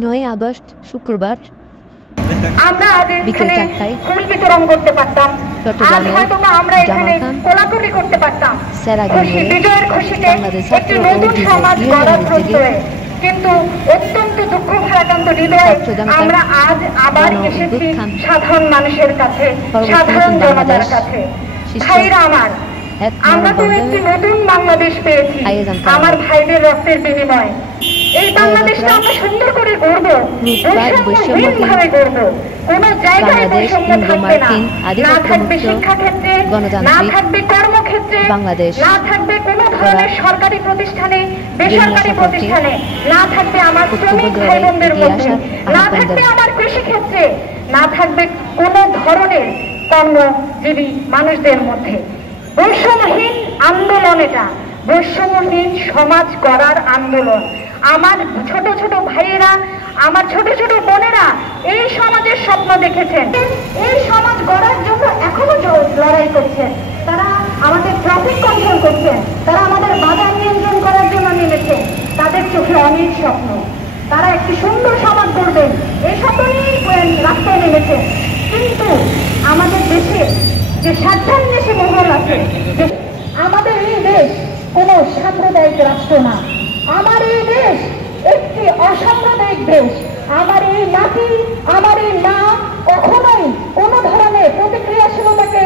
9 August শুক্রবার আমরা আজ বিকেল এখানে 4টায় ফুল বিতরণ করতে পারতাম, আজ হয়তো আমরা এখানে কোলাকুলি করতে পারতাম, খুশি বিজয়ের খুশিতে একটি নতুন সমাজ গড়ার প্রত্যয়ে। কিন্তু অত্যন্ত দুঃখ ভারাক্রান্ত হৃদয়ে আমরা আজ আবার এসেছি সাধারণ মানুষের কাছে, সাধারণ জনতার কাছে। ভাইরা আমার, আমরা তো একটি নতুন বাংলাদেশ পেয়েছি আমার ভাইদের রক্তের বিনিময়ে। এই বাংলাদেশটা আমরা সুন্দর করে গড়ব, বৈষম্যহীনভাবে গড়ব। কোন জায়গায় বৈষম্য থাকবে না, না থাকবে শিক্ষাক্ষেত্রে, না থাকবে কর্মক্ষেত্রে, না থাকবে কোনো ধরনের সরকারি প্রতিষ্ঠানে, বেসরকারি প্রতিষ্ঠানে, না থাকবে আমার শ্রমিক ভাই বোনদের মধ্যে, না থাকবে আমার কৃষিক্ষেত্রে, না থাকবে কোনো ধরনের কর্মজীবী মানুষদের মধ্যে। বৈষম্যহীন আন্দোলন, এটা বৈষম্যহীন সমাজ গড়ার আন্দোলন। আমার ছোট ছোট ভাইয়েরা, আমার ছোট ছোট বোনেরা এই সমাজের স্বপ্ন দেখেছেন, এই সমাজ গড়ার জন্য এখনো লড়াই করছেন। তারা আমাদের ট্রাফিক কন্ট্রোল করছেন, তারা আমাদের বাজার নিয়ন্ত্রণ করার জন্য নেমেছেন। তাদের চোখে অনেক স্বপ্ন, তারা একটি সুন্দর সমাজ গড়বেন, এই স্বপ্ন নিয়েই রাস্তায় নেমেছেন। কিন্তু আমাদের দেশে যে স্বার্থান্বেষী মহল আছে, আমাদের এই দেশ কোনো সাম্প্রদায়িক রাষ্ট্র না, আমার এই দেশ একটি অসাম্প্রদায়িক দেশ। আমার এই মাটি, আমার এই মা কখনোই কোনো ধরনের প্রতিক্রিয়াশীলতাকে